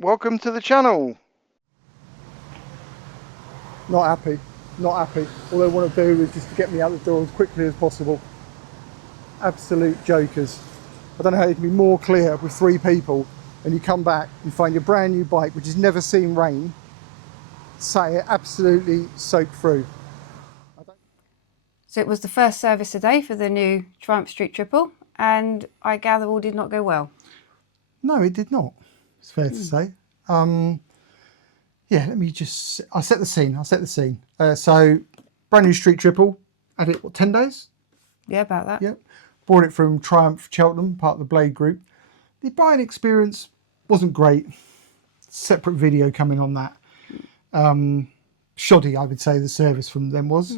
welcome to the channel. Not happy, not happy. All they want to do is just to get me out the door as quickly as possible. Absolute jokers. I don't know how you can be more clear with 3 people and you come back, you find your brand new bike, which has never seen rain, sat here absolutely soaked through. So it was the first service today for the new Triumph Street Triple, and I gather all did not go well. No, it did not, it's fair to say. Yeah, let me just, I'll set the scene. So, brand new Street Triple, had it, what, 10 days? Yeah, about that. Yep. Bought it from Triumph Cheltenham, part of the Blade Group. The buying experience wasn't great. Separate video coming on that. Shoddy, I would say, the service from them was.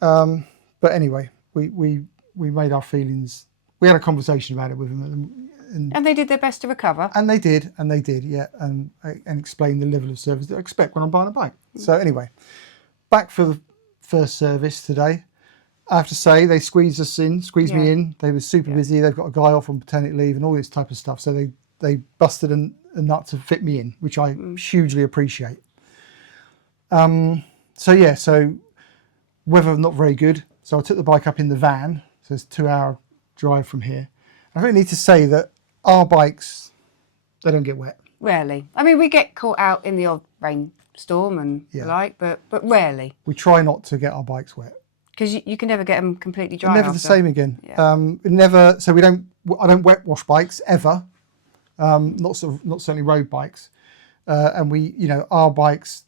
But anyway, we made our feelings. We had a conversation about it with them. And they did their best to recover. And they did, yeah, and explain the level of service that I expect when I'm buying a bike. So anyway, back for the first service today. I have to say, they squeezed me in. They were super busy. They've got a guy off on paternity leave and all this type of stuff. So they busted a nut to fit me in, which I hugely appreciate. So weather not very good. So I took the bike up in the van. So it's a 2-hour drive from here. I really need to say that our bikes, they don't get wet. Rarely. I mean, we get caught out in the odd rainstorm and the like, but rarely. We try not to get our bikes wet. Because you can never get them completely dry. They're never the same again. Yeah. So I don't wet wash bikes ever. Not certainly road bikes. And our bikes,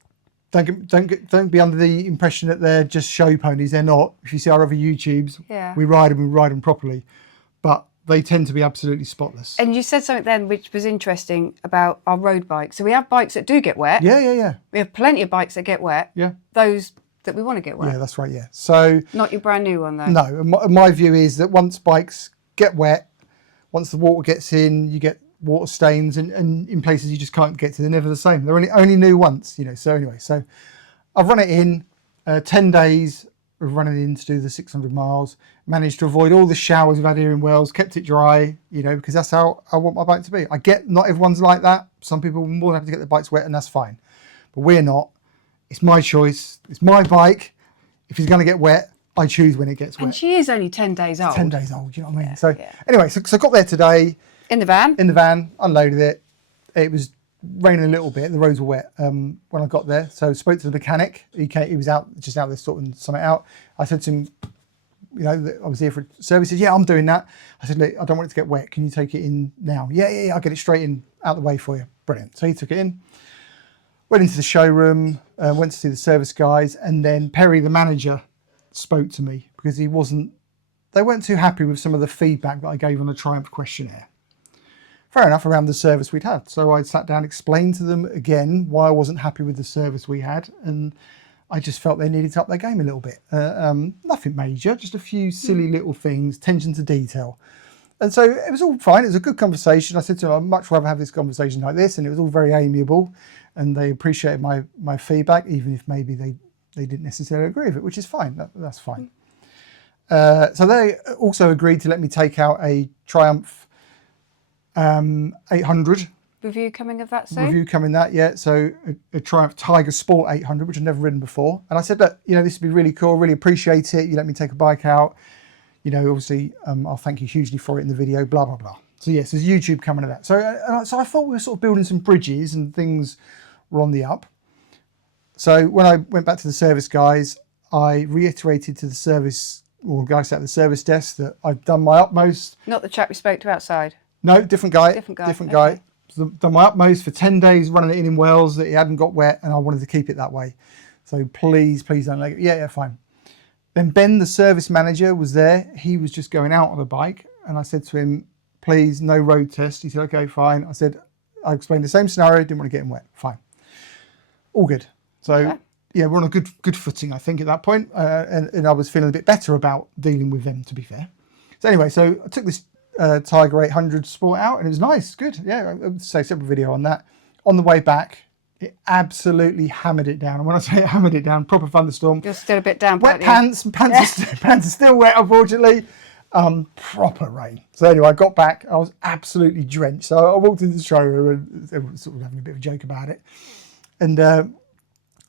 don't be under the impression that they're just show ponies. They're not. If you see our other YouTubes, we ride them properly, but they tend to be absolutely spotless. And you said something then which was interesting about our road bikes. So we have bikes that do get wet. Yeah. We have plenty of bikes that get wet. Yeah. Those that we want to get wet. Yeah, that's right. Yeah. So not your brand new one though. No. And my view is that once bikes get wet, once the water gets in, you get water stains and in places you just can't get to. They're never the same. They're only new once, So anyway, so I've run it in 10 days of running in to do the 600 miles. Managed to avoid all the showers we've had here in Wales. Kept it dry, because that's how I want my bike to be. I get not everyone's like that. Some people are more than happy to get their bikes wet, and that's fine. But we're not. It's my choice. It's my bike. If it's going to get wet, I choose when it gets wet. And she is only 10 days old. 10 days old, you know what I mean? Anyway, so I got there today. In the van, unloaded it. It was raining a little bit. The roads were wet when I got there. So I spoke to the mechanic. He was out there sorting something out. I said to him, that I was here for a service. He said, yeah, I'm doing that. I said, look, I don't want it to get wet. Can you take it in now? Yeah, I'll get it straight in, out the way for you. Brilliant. So he took it in. Went into the showroom, went to see the service guys, and then Perry, the manager, spoke to me because they weren't too happy with some of the feedback that I gave on the Triumph questionnaire. Fair enough, around the service we'd had. So I sat down, explained to them again why I wasn't happy with the service we had, and I just felt they needed to up their game a little bit. Nothing major, just a few silly little things, attention to detail. And so it was all fine. It was a good conversation. I said to them, I'd much rather have this conversation like this, and it was all very amiable, and they appreciated my feedback, even if maybe they didn't necessarily agree with it, which is fine. That's fine. So they also agreed to let me take out a Triumph 800. Review coming of that soon? Review coming that, yeah. So a Triumph Tiger Sport 800, which I've never ridden before. And I said, look, this would be really cool, really appreciate it. You let me take a bike out. Obviously, I'll thank you hugely for it in the video, blah, blah, blah. So yes, there's YouTube coming to that. So I thought we were sort of building some bridges and things were on the up. So when I went back to the service guys, I reiterated to the service, or guys at the service desk, that I've done my utmost. Not the chap we spoke to outside? No, different guy. Different guy. Okay. So done my utmost for 10 days running it in Wales that it hadn't got wet, and I wanted to keep it that way. So please don't let it. Yeah, fine. Then Ben, the service manager, was there. He was just going out on a bike, and I said to him, please, no road test. He said, okay, fine. I explained the same scenario, didn't want to get him wet. Fine. All good. So yeah, we're on a good footing, I think, at that point. And I was feeling a bit better about dealing with them, to be fair. So anyway, so I took this Tiger 800 Sport out, and it was nice, good. Yeah, I would say separate video on that. On the way back, it absolutely hammered it down. And when I say it hammered it down, proper thunderstorm. You're still a bit down. Wet pants, pants are still wet, unfortunately. Proper rain. So anyway, I got back. I was absolutely drenched. So I walked into the showroom and everyone was sort of having a bit of a joke about it. And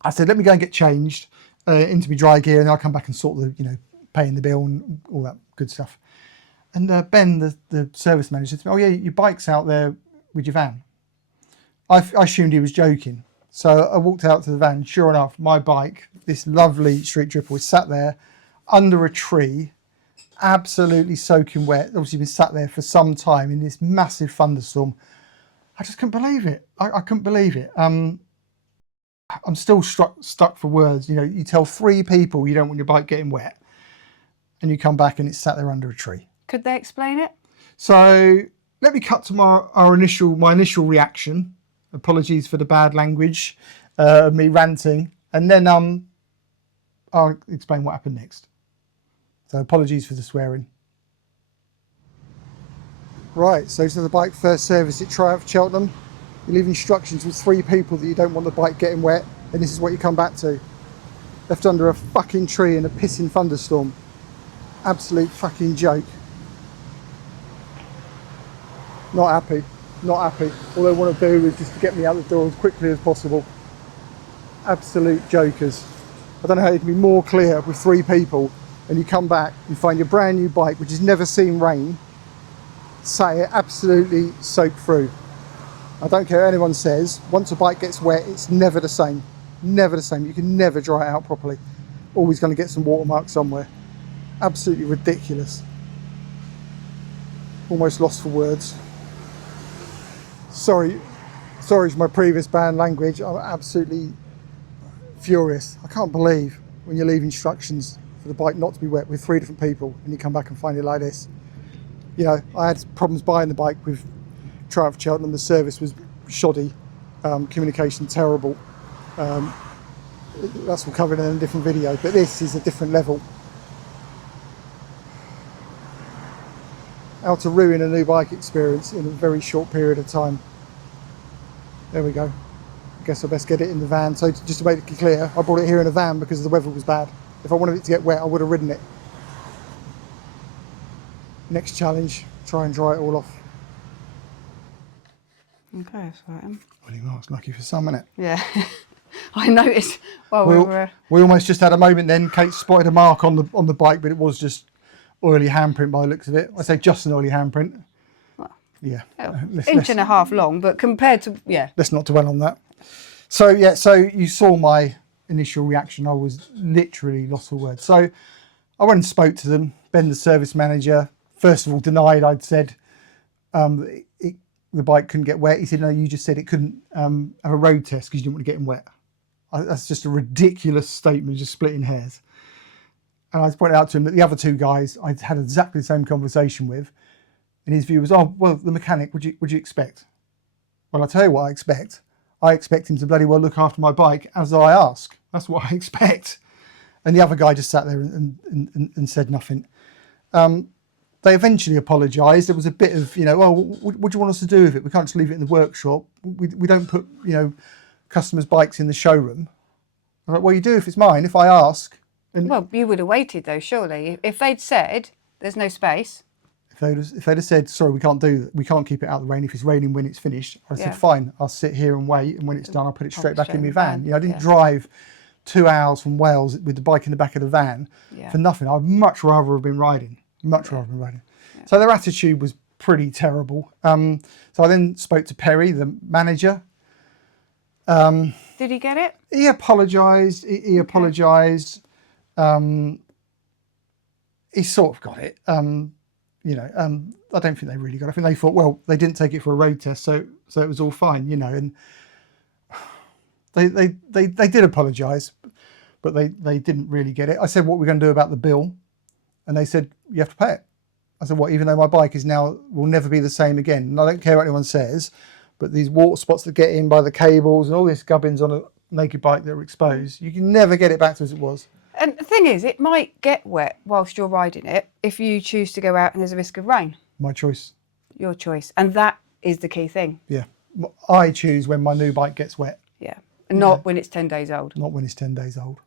I said, let me go and get changed into my dry gear, and then I'll come back and sort the, paying the bill and all that good stuff. And Ben, the service manager, said to me, oh yeah, your bike's out there with your van. I assumed he was joking. So I walked out to the van. Sure enough, my bike, this lovely street triple, was sat there under a tree, absolutely soaking wet. Obviously been sat there for some time in this massive thunderstorm. I just couldn't believe it. I couldn't believe it. I'm still stuck for words. You tell 3 people you don't want your bike getting wet, and you come back and it's sat there under a tree. Could they explain it? So let me cut to my initial reaction. Apologies for the bad language, me ranting, and then I'll explain what happened next. So apologies for the swearing. Right, so to the bike first service at Triumph Cheltenham. You leave instructions with 3 people that you don't want the bike getting wet, and this is what you come back to. Left under a fucking tree in a pissing thunderstorm. Absolute fucking joke. Not happy. Not happy. All they want to do is just to get me out the door as quickly as possible. Absolute jokers. I don't know how you can be more clear with 3 people and you come back and find your brand new bike, which has never seen rain, say it absolutely soaked through. I don't care what anyone says, once a bike gets wet, it's never the same. Never the same. You can never dry it out properly. Always going to get some watermark somewhere. Absolutely ridiculous. Almost lost for words. Sorry for my previous bad language. I'm absolutely furious. I can't believe when you leave instructions for the bike not to be wet with 3 different people and you come back and find it like this. I had problems buying the bike with Triumph Cheltenham. The service was shoddy, communication terrible. That's all covered in a different video, but this is a different level. How to ruin a new bike experience in a very short period of time. There we go. I guess I best get it in the van. So just to make it clear, I brought it here in a van because the weather was bad. If I wanted it to get wet, I would have ridden it. Next challenge, try and dry it all off. Okay, that's right. Well, it's lucky for some, isn't it? Yeah. I noticed while we almost just had a moment then. Kate spotted a mark on the bike, but it was just oily handprint by the looks of it. I say just an oily handprint. Well, yeah. Inch and a half long, but compared to, Let's not dwell on that. So you saw my initial reaction. I was literally lost for words. So I went and spoke to them. Ben, the service manager, first of all denied I'd said the bike couldn't get wet. He said, no, you just said it couldn't have a road test because you didn't want to get in wet. That's just a ridiculous statement, just splitting hairs. And I pointed out to him that the other 2 guys I'd had exactly the same conversation with, and his view was, oh, well, the mechanic, would you expect? Well, I'll tell you what I expect. I expect him to bloody well look after my bike as I ask. That's what I expect. And the other guy just sat there and said nothing. They eventually apologised. There was a bit of, what do you want us to do with it? We can't just leave it in the workshop. We don't put, customers' bikes in the showroom. I'm like, well, you do if it's mine, if I ask. And well, you would have waited though, surely. If they'd said there's no space. If they'd have said, sorry, we can't do that. We can't keep it out of the rain if it's raining when it's finished. I said, fine, I'll sit here and wait. And when it's done, I'll put it straight back in my van. I didn't drive 2 hours from Wales with the bike in the back of the van for nothing. I'd much rather have been riding. Yeah. So their attitude was pretty terrible. So I then spoke to Perry, the manager. Did he get it? He apologised. He apologised. He sort of got it. I don't think they really got it. I think they thought, well, they didn't take it for a road test, so it was all fine, and they did apologise, but they didn't really get it. I said, what we're going to do about the bill, and they said, you have to pay it. I said, what, even though my bike will never be the same again, and I don't care what anyone says, but these water spots that get in by the cables and all this gubbins on a naked bike that are exposed, you can never get it back to as it was. And the thing is, it might get wet whilst you're riding it if you choose to go out and there's a risk of rain. My choice. Your choice. And that is the key thing. Yeah. I choose when my new bike gets wet. Yeah. And not when it's 10 days old. Not when it's 10 days old.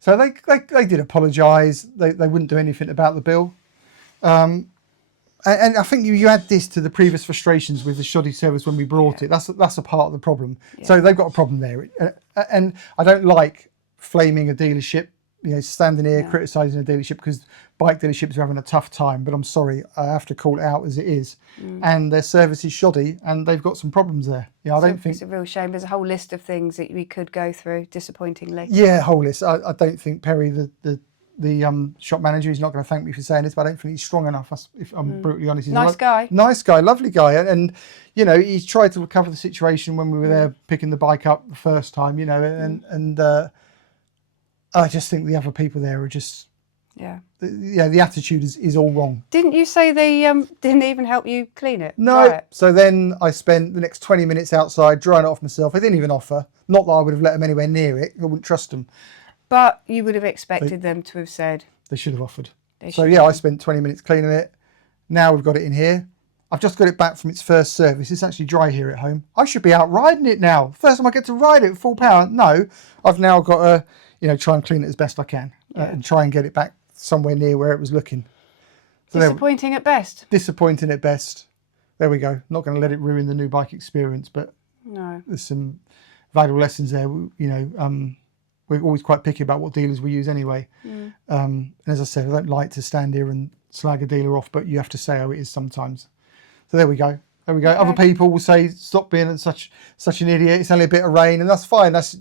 So they did apologise. They wouldn't do anything about the bill. And I think you add this to the previous frustrations with the shoddy service when we brought it. That's a part of the problem. Yeah. So they've got a problem there, and I don't like flaming a dealership. Standing here criticising a dealership because bike dealerships are having a tough time. But I'm sorry, I have to call it out as it is. And their service is shoddy, and they've got some problems there. I don't think it's a real shame. There's a whole list of things that we could go through. Disappointingly. Yeah, whole list. I don't think Perry, the shop manager, he's not going to thank me for saying this, but I don't think he's strong enough. If I'm brutally honest, he's Nice guy. Nice guy, lovely guy, and he's tried to recover the situation when we were there picking the bike up the first time. And I just think the other people there are just the attitude is all wrong. Didn't you say they didn't even help you clean it? No. Dry it? So then I spent the next 20 minutes outside drying it off myself. They didn't even offer. Not that I would have let them anywhere near it. I wouldn't trust them. But you would have expected them to have said. They should have offered. So I spent 20 minutes cleaning it. Now we've got it in here. I've just got it back from its first service. It's actually dry here at home. I should be out riding it now. First time I get to ride it at full power. No, I've now got to, try and clean it as best I can and try and get it back somewhere near where it was looking. So Disappointing at best. Disappointing at best. There we go. Not going to let it ruin the new bike experience, but there's some valuable lessons there. We're always quite picky about what dealers we use anyway. And as I said, I don't like to stand here and slag a dealer off, but you have to say how it is sometimes. So there we go. There we go. Okay. Other people will say, "Stop being such an idiot. It's only a bit of rain," and that's fine. That's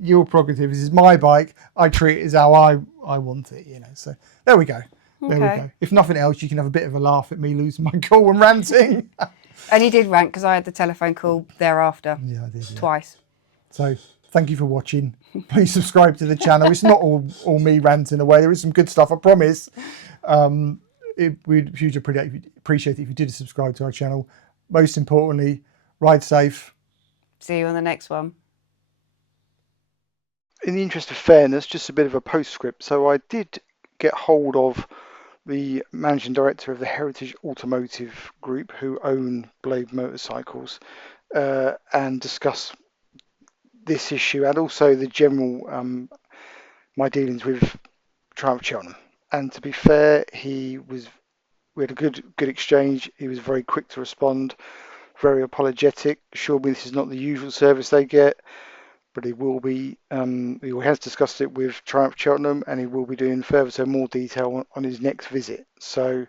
your prerogative. This is my bike. I treat it as how I want it. So there we go. There we go. If nothing else, you can have a bit of a laugh at me losing my cool and ranting. And you did rant because I had the telephone call thereafter. Yeah, I did. Yeah. Twice. So thank you for watching. Please subscribe to the channel. It's not all me ranting away. There is some good stuff, I promise. We'd hugely appreciate it if you did subscribe to our channel. Most importantly, ride safe. See you on the next one. In the interest of fairness, just a bit of a postscript. So I did get hold of the managing director of the Heritage Automotive Group, who own Blade Motorcycles, and discuss this issue and also the general my dealings with Triumph Cheltenham. And to be fair, we had a good exchange. He was very quick to respond, very apologetic, assured me this is not the usual service they get, but he will be. He has discussed it with Triumph Cheltenham, and he will be doing more detail on his next visit. So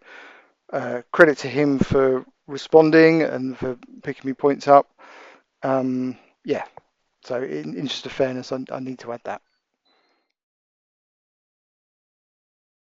credit to him for responding and for picking me points up. So in interest of fairness, I need to add that.